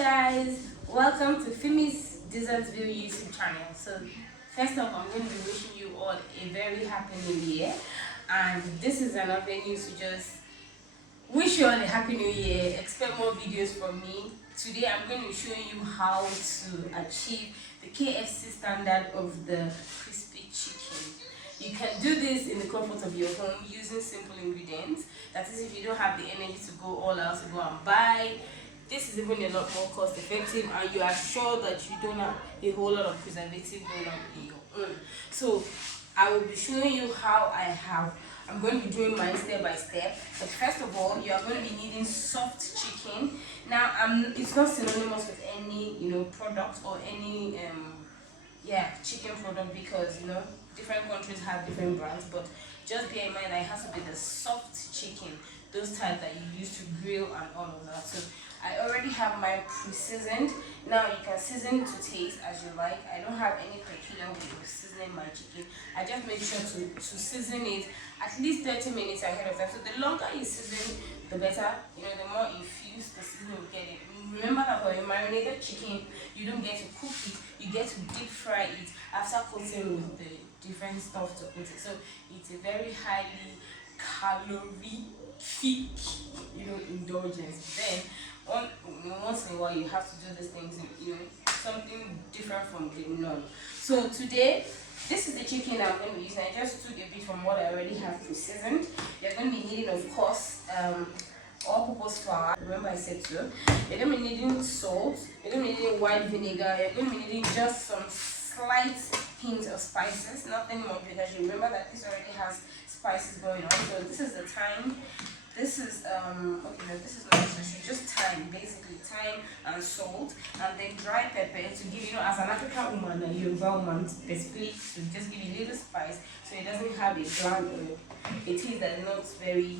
guys, welcome to Fimi's Dessertville YouTube channel. So first off, I'm going to be wishing you all a very happy new year, and this is an avenue to just wish you all a happy new year. Expect more videos from me. Today I'm going to be showing you how to achieve the KFC standard of the crispy chicken. You can do this in the comfort of your home using simple ingredients. That is, if you don't have the energy to go all out to go and buy, this is even a lot more cost effective, and you are sure that you don't have a whole lot of preservative going on in your own. So I will be showing you how I'm going to be doing mine step by step. But first of all, you are going to be needing soft chicken. Now it's not synonymous with any product or any chicken product, because different countries have different brands, but just bear in mind that it has to be the soft chicken, those types that you use to grill and all of that. So I already have mine pre-seasoned. Now you can season to taste as you like. I don't have any peculiar way of seasoning my chicken. I just make sure to season it at least 30 minutes ahead of time. So the longer you season, the better. The more infused the seasoning will get it. Remember that for a marinated chicken, you don't get to cook it, you get to deep fry it after coating with the different stuff to put it. So it's a very highly calorific indulgence. Then once in a while you have to do these things, something different from the norm. So today, this is the chicken I'm going to be using. I just took a bit from what I already have pre-seasoned. You're going to be needing, of course, all-purpose flour. Remember I said so. You're going to be needing salt. You're going to be needing white vinegar. You're going to be needing just some slight hint of spices, nothing more, because you remember that this already has spices going on. So this is the thyme. This is this is not necessary, just thyme, basically thyme and salt, and then dry pepper to give as an African woman, a Yoruba woman specifically, to just give you a little spice so it doesn't have a bland or a taste that is not very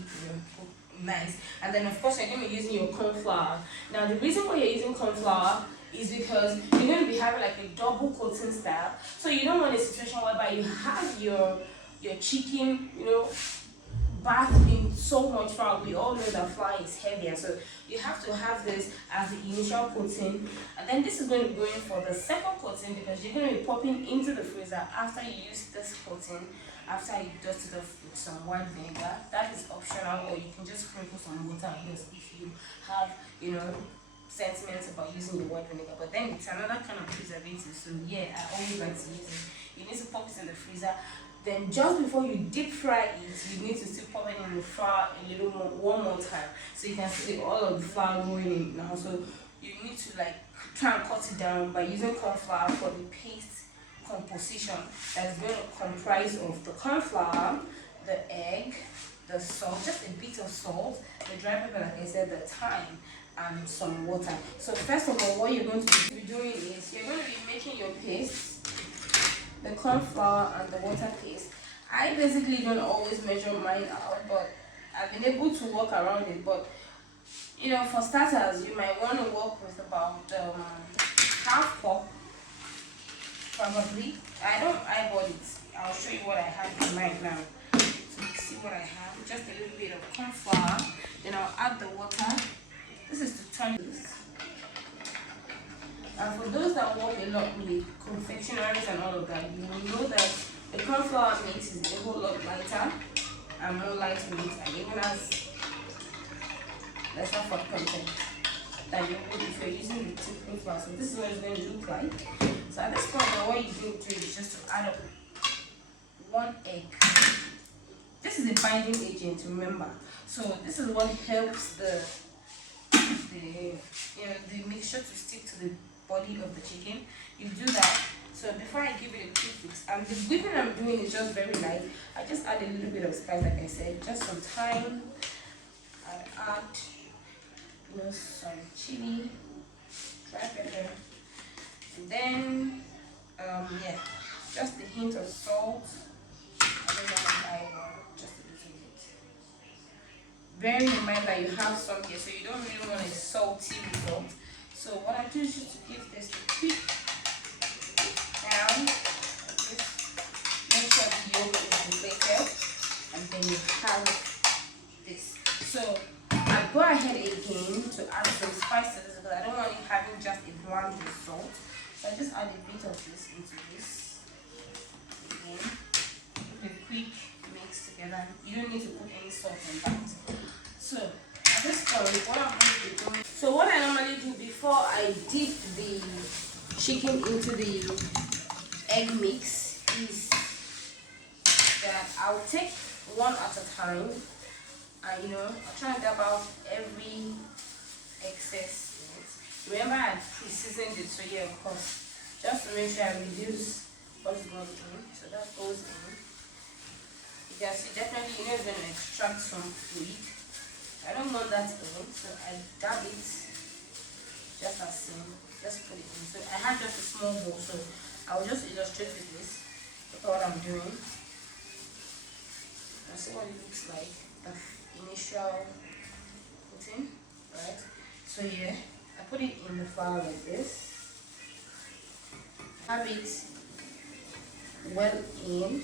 nice. And then of course you're going to be using your corn flour. Now the reason why you're using corn flour is because you're going to be having like a double coating style. So you don't want a situation whereby you have your chicken, bathed in so much flour. We all know that flour is heavier, so you have to have this as the initial coating, and then this is going to be going for the second coating, because you're going to be popping into the freezer after you use this coating, after you dust it off with some white vinegar. That is optional, or you can just sprinkle some water on this if you have sentiments about using the white vinegar, but then it's another kind of preservative. So yeah, I always like to use it. You need to pop it in the freezer. Then just before you deep fry it, you need to still pop it in the flour a little more, one more time, so you can see all of the flour going in now. So you need to try and cut it down by using corn flour for the paste composition that is going to comprise of the corn flour, the egg, the salt, just a bit of salt, the dry pepper, like I said, the thyme, and some water. So first of all, what you're going to be doing is you're going to be making your paste, the corn flour and the water paste. I basically don't always measure mine out, but I've been able to work around it. But for starters, you might want to work with about half cup, probably. I don't eyeball it. I'll show you what I have in mind now. So you see what I have, just a little bit of corn flour. Then I'll add the water. This is to turn this. And for those that work a lot with confectionaries and all of that, you will know that the corn flour mix is a whole lot lighter and more lightweight, and even has lesser fat content than you would if you're using the typical flour. So this is what it's going to look like. So at this point, what you do is just to add up 1 egg. This is a binding agent, remember. So this is what helps the mixture to stick to the body of the chicken. You do that. So before I give it a quick fix, the whipping I'm doing is just very light. I just add a little bit of spice, like I said, just some thyme. I add some chili, dry pepper, and then just a hint of salt. I don't know, just a little bit. Bearing in mind that you have some here, so you don't really want a salty result. So what I do is just to give this a quick down. Just make sure the yolk is deflated, and then you have this. So I go ahead again to add some spices, because I don't want it having want just a bland result. So I just add a bit of this into this. Again, put a quick mix together. You don't need to put any salt on that. So at this point, what I'm going to be doing. So what I normally do before I dip the chicken into the egg mix is that I'll take one at a time, and I'll try and dab out every excess in it. Remember, I pre-seasoned it, so yeah, of course, just to make sure I reduce what's going in. So that goes in. You can see definitely it's going to extract some fluid. I don't want that in, so I dab it just as same. Just put it in. So I have just a small bowl, so I'll just illustrate with this. Look at what I'm doing. I'll see what it looks like. The initial putting, right? So yeah, I put it in the flour like this. Have it well in.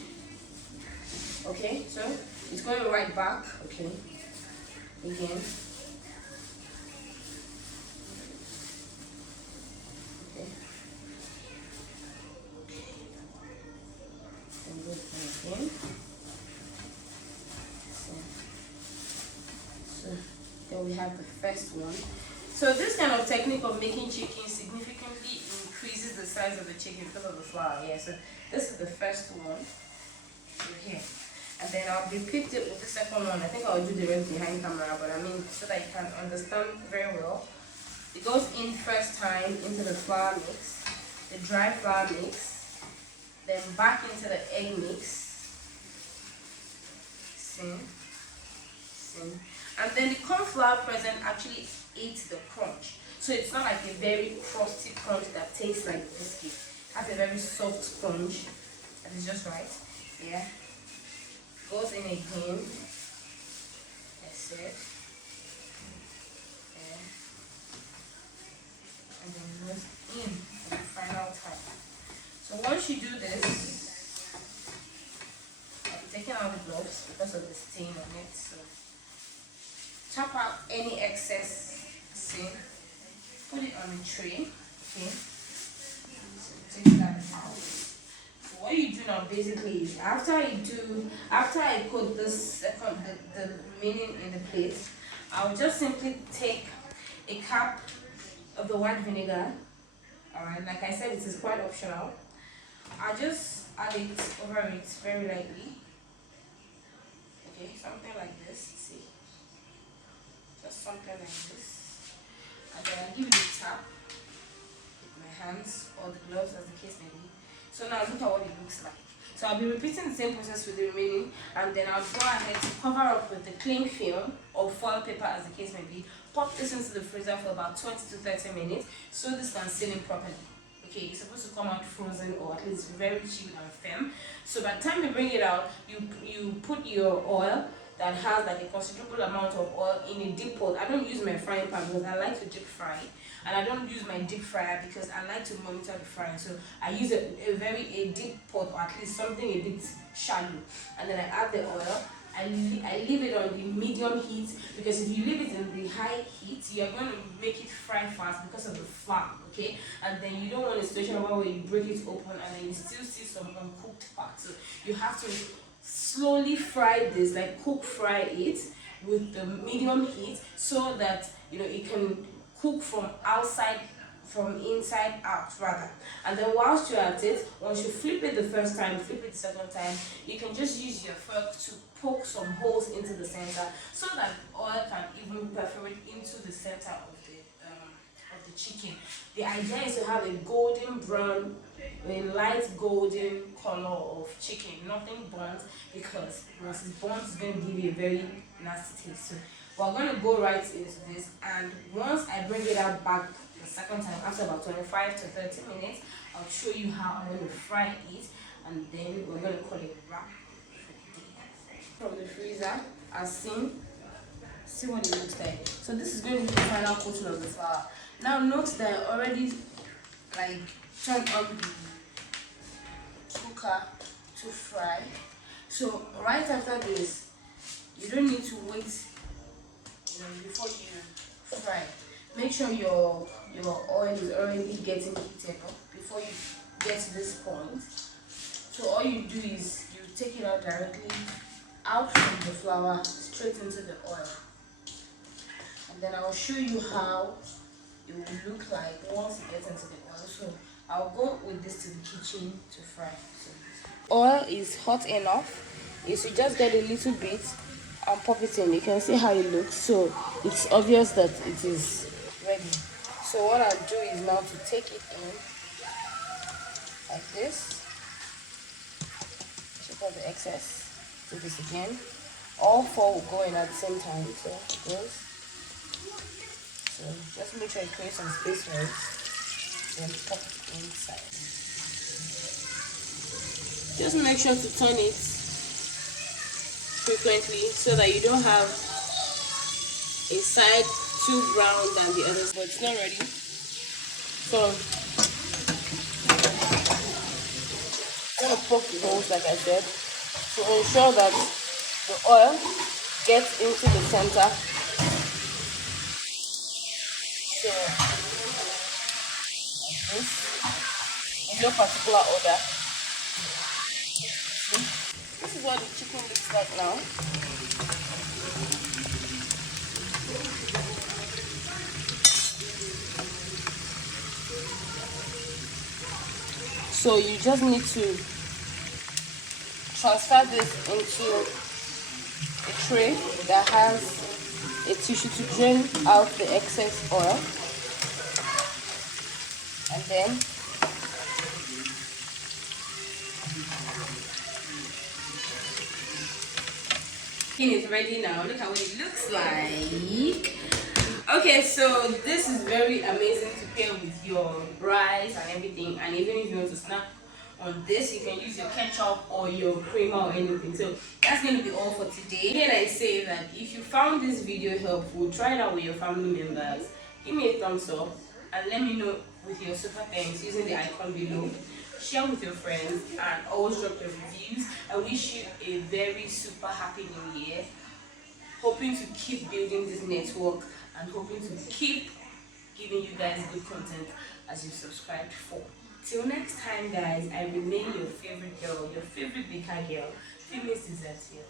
Okay, so it's going right back. Okay, again. Okay. And this again. So then we have the first one. So this kind of technique of making chicken significantly increases the size of the chicken because of the flour. Yeah, so this is the first one here. And then I'll repeat it with the second one. I think I'll do the rest behind camera, but I mean so that you can understand very well. It goes in first time into the flour mix, the dry flour mix, then back into the egg mix. See? And then the corn flour present actually ate the crunch. So it's not like a very crusty crunch that tastes like biscuit. It has a very soft crunch. That is just right. Yeah. Goes in again. That's it. Yeah. And then goes in for the final time. So once you do this, I'll be taking out the gloves because of the stain on it. So chop out any excess, see, put it on a tray, okay, so take that out. So what you do now basically is after I put this the remaining in the plate, I'll just simply take a cup of the white vinegar. Alright, like I said, it is quite optional. I'll just add it over it very lightly. Okay, something like this, see. Just something like this, and then I give it a tap with my hands or the gloves as the case may be. So now look at what it looks like. So I'll be repeating the same process with the remaining, and then I'll go ahead to cover up with the cling film or foil paper as the case may be. Pop this into the freezer for about 20 to 30 minutes so this can seal in properly. Okay, it's supposed to come out frozen or at least very chilled and firm. So by the time you bring it out, you put your oil that has like a considerable amount of oil in a deep pot. I don't use my frying pan because I like to deep fry, and I don't use my deep fryer because I like to monitor the frying. So I use a deep pot, or at least something a bit shallow, and then I add the oil. I leave it on the medium heat, because if you leave it in the high heat, you're going to make it fry fast because of the fat, okay? And then you don't want a situation where you break it open and then you still see some uncooked parts. So you have to slowly fry this, like fry it with the medium heat, so that it can cook from inside out rather. And then whilst you're at it, once you flip it the first time, flip it the second time, you can just use your fork to poke some holes into the center so that oil can even perforate into the center of the chicken. The idea is to have a golden brown, a light golden color of chicken, nothing burnt, because once it's burnt, it's going to give you a very nasty taste. So we're going to go right into this, and once I bring it out back the second time, after about 25 to 30 minutes, I'll show you how I'm going to fry it, and then we're going to call it wrap. From the freezer, as seen, see what it looks like. So this is going to be the final coating of the flour. Now note that I already turned on the cooker to fry. So right after this, you don't need to wait before you fry. make sure your oil is already getting heated up before you get to this point. So all you do is you take it out directly out from the flour straight into the oil, and then I'll show you how it will look like once it gets into the oil. So I'll go with this to the kitchen to fry. So oil is hot enough. You should just get a little bit and pop it in. You can see how it looks, so it's obvious that it is ready. So what I'll do is now to take it in like this. Check out the excess. Do this again. All four will go in at the same time. So it goes. So just make sure you create some space for it. Then pop it inside. Just make sure to turn it frequently so that you don't have a side too brown than the others. But it's not ready. So I'm gonna poke the holes like I said to ensure that the oil gets into the center. So like this, in no particular order. This is what the chicken looks like now. So you just need to transfer this into a tray that has a tissue to drain out the excess oil, and then chicken is ready now. Look at what it looks like. Okay, so this is very amazing to pair with your rice and everything, and even if you want to snack on this, you can use your ketchup or your creamer or anything. So that's going to be all for today. Again, I say that if you found this video helpful, try it out with your family members. Give me a thumbs up and let me know with your super thanks using the icon below. Share with your friends and always drop your reviews. I wish you a very super happy new year. Hoping to keep building this network and hoping to keep giving you guys good content as you've subscribed for. Till next time, guys, I remain your favorite girl, your favorite baker girl, Famous Dessert here.